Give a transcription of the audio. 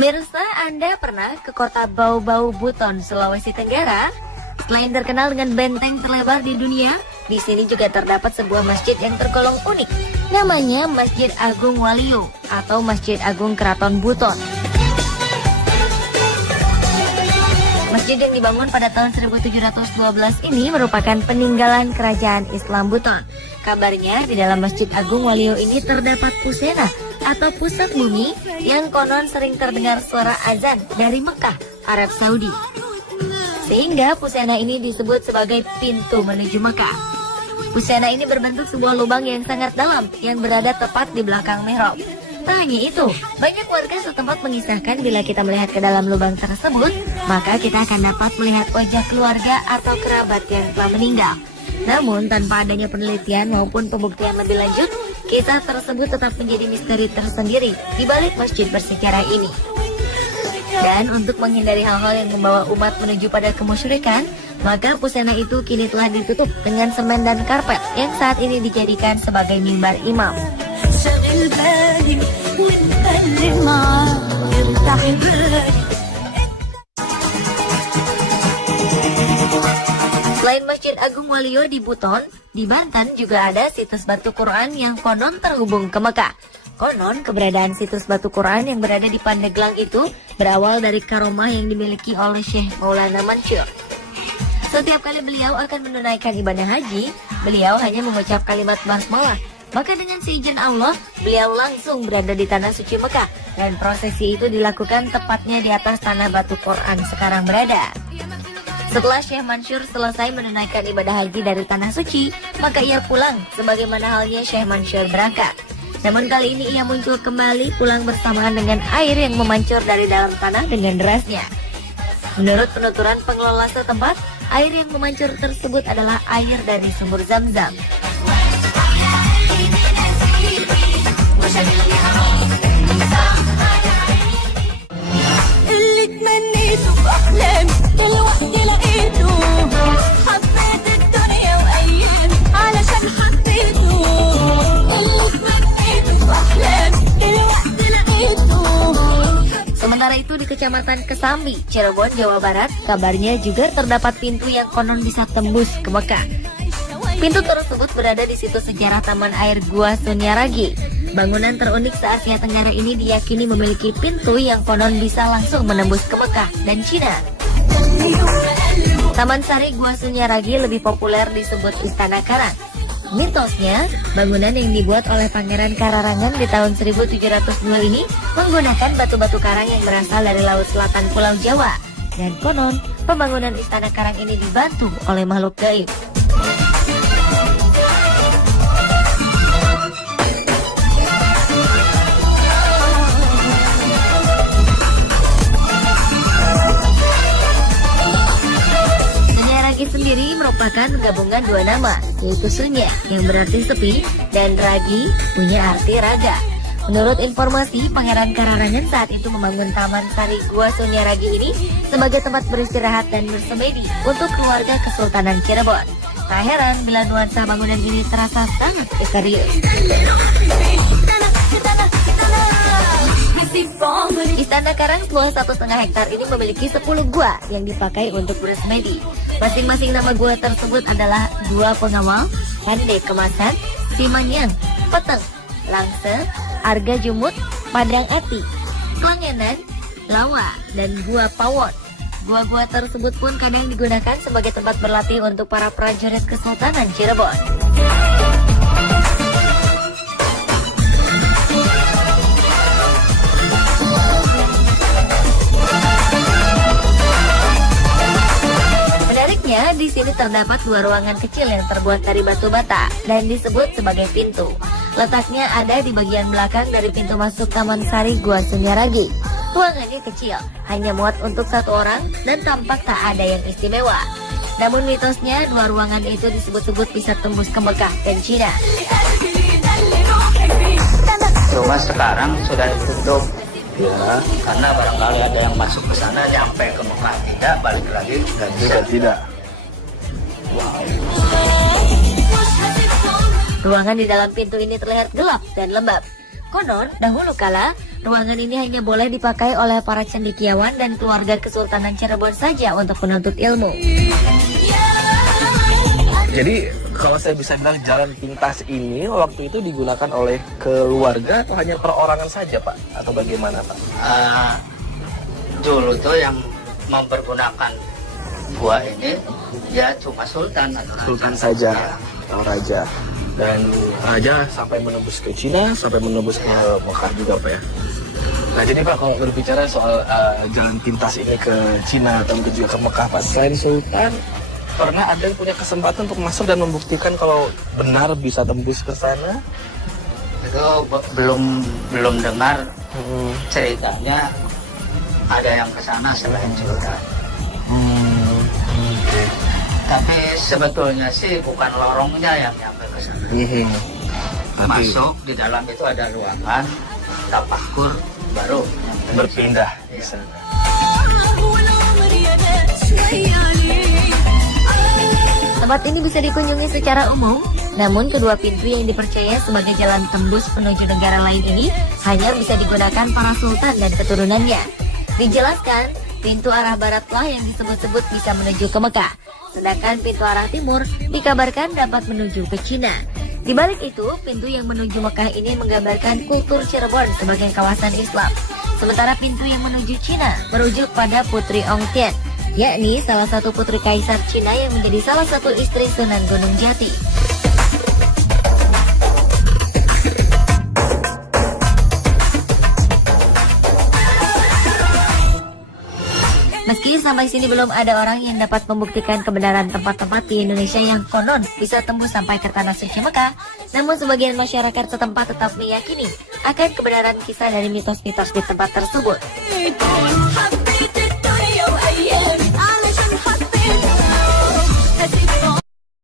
Pemirsa, Anda pernah ke kota Bau-Bau Buton, Sulawesi Tenggara? Selain terkenal dengan benteng terlebar di dunia, di sini juga terdapat sebuah masjid yang tergolong unik. Namanya Masjid Agung Waluyo atau Masjid Agung Keraton Buton. Masjid yang dibangun pada tahun 1712 ini merupakan peninggalan kerajaan Islam Buton. Kabarnya di dalam Masjid Agung Waluyo ini terdapat pusena atau pusat bumi yang konon sering terdengar suara azan dari Mekah, Arab Saudi. Sehingga pusena ini disebut sebagai pintu menuju Mekah. Pusena ini berbentuk sebuah lubang yang sangat dalam yang berada tepat di belakang mihrab. Tak hanya itu, banyak warga setempat mengisahkan bila kita melihat ke dalam lubang tersebut, maka kita akan dapat melihat wajah keluarga atau kerabat yang telah meninggal. Namun tanpa adanya penelitian maupun pembuktian lebih lanjut, kisah tersebut tetap menjadi misteri tersendiri di balik masjid bersejarah ini. Dan untuk menghindari hal-hal yang membawa umat menuju pada kemusyrikan, maka pusena itu kini telah ditutup dengan semen dan karpet yang saat ini dijadikan sebagai mimbar imam. Selain Masjid Agung Waluyo di Buton, di Banten juga ada situs batu Quran yang konon terhubung ke Mekah. Konon keberadaan situs batu Quran yang berada di Pandeglang itu berawal dari karomah yang dimiliki oleh Syekh Maulana Mansur. Setiap kali beliau akan menunaikan ibadah haji, beliau hanya mengucap kalimat basmalah. Maka dengan seizin Allah, beliau langsung berada di tanah suci Mekah. Dan prosesi itu dilakukan tepatnya di atas tanah batu Quran sekarang berada. Setelah Syekh Mansur selesai menunaikan ibadah haji dari tanah suci, maka ia pulang sebagaimana halnya Syekh Mansur berangkat. Namun kali ini ia muncul kembali pulang bersamaan dengan air yang memancur dari dalam tanah dengan derasnya. Menurut penuturan pengelola setempat, air yang memancur tersebut adalah air dari sumur Zam-Zam. Sementara itu di Kecamatan Kesambi, Cirebon, Jawa Barat, kabarnya juga terdapat pintu yang konon bisa tembus ke Mekah. Pintu tersebut berada di situs sejarah Taman Air Gua Sunyaragi. Bangunan terunik se-Asia Tenggara ini diyakini memiliki pintu yang konon bisa langsung menembus ke Mekah dan Cina. Taman Sari Gua Sunyaragi lebih populer disebut Istana Karang. Mitosnya, bangunan yang dibuat oleh Pangeran Kararangan di tahun 1702 ini menggunakan batu-batu karang yang berasal dari Laut Selatan Pulau Jawa. Dan konon, pembangunan Istana Karang ini dibantu oleh makhluk gaib. Sendiri merupakan gabungan dua nama, yaitu Sunya yang berarti sepi dan Ragi punya arti raga. Menurut informasi, Pangeran Kararangan saat itu membangun Taman Sari Gua Sunyaragi ini sebagai tempat beristirahat dan bersemedi untuk keluarga Kesultanan Cirebon. Tak heran bila nuansa bangunan ini terasa sangat misterius. Istana Karang seluas 1,5 hektar ini memiliki 10 gua yang dipakai untuk bersemedi. Masing-masing nama gua tersebut adalah Gua Pengawal, Hande Kemasan, Simanyang, Peteng, Langse, Arga Jumut, Padang Ati, Klangenan, Lawa, dan Gua Pawon. Gua-gua tersebut pun kadang digunakan sebagai tempat berlatih untuk para prajurit Kesultanan Cirebon. Menariknya, di sini terdapat dua ruangan kecil yang terbuat dari batu bata dan disebut sebagai pintu. Letaknya ada di bagian belakang dari pintu masuk Taman Sari Gua Sunyaragi. Ruangannya kecil, hanya muat untuk satu orang dan tampak tak ada yang istimewa. Namun mitosnya dua ruangan itu disebut-sebut bisa tembus ke Mekah dan Cina. Cuma sekarang sudah ditutup. Ya, karena barangkali ada yang masuk ke sana nyampe ke Mekah tidak, balik lagi dan tidak. Wow. Ruangan di dalam pintu ini terlihat gelap dan lembab. Konon, dahulu kala, ruangan ini hanya boleh dipakai oleh para cendekiawan dan keluarga Kesultanan Cirebon saja untuk menuntut ilmu. Jadi kalau saya bisa bilang jalan pintas ini waktu itu digunakan oleh keluarga atau hanya perorangan saja Pak? Atau bagaimana Pak? Dulu tuh yang mempergunakan gua ini ya cuma sultan atau raja. Sultan saja, Ya. atau raja. Dan raja sampai menembus ke Cina, sampai menembus ke Mekah juga Pak ya. Nah jadi Pak kalau berbicara soal jalan pintas ini ke Cina atau juga ke Mekah Pak, selain sultan, pernah ada yang punya kesempatan untuk masuk dan membuktikan kalau benar bisa tembus ke sana? Itu belum dengar ceritanya ada yang ke sana selain sultan. Tapi sebetulnya sih bukan lorongnya yang nyampe ke sana. Masuk di dalam itu ada ruangan tafakur baru Berpindah di Iya. sana. Tempat ini bisa dikunjungi secara umum, namun kedua pintu yang dipercaya sebagai jalan tembus menuju negara lain ini hanya bisa digunakan para sultan dan keturunannya. Dijelaskan, pintu arah baratlah yang disebut-sebut bisa menuju ke Mekah, sedangkan pintu arah timur dikabarkan dapat menuju ke Cina. Di balik itu, pintu yang menuju Mekah ini menggambarkan kultur Cirebon sebagai kawasan Islam. Sementara pintu yang menuju Cina merujuk pada Putri Ongtian, yakni salah satu putri kaisar Cina yang menjadi salah satu istri Sunan Gunung Jati. Meski sampai sini belum ada orang yang dapat membuktikan kebenaran tempat-tempat di Indonesia yang konon bisa tembus sampai ke tanah suci Mekah, namun sebagian masyarakat setempat tetap meyakini akan kebenaran kisah dari mitos-mitos di tempat tersebut.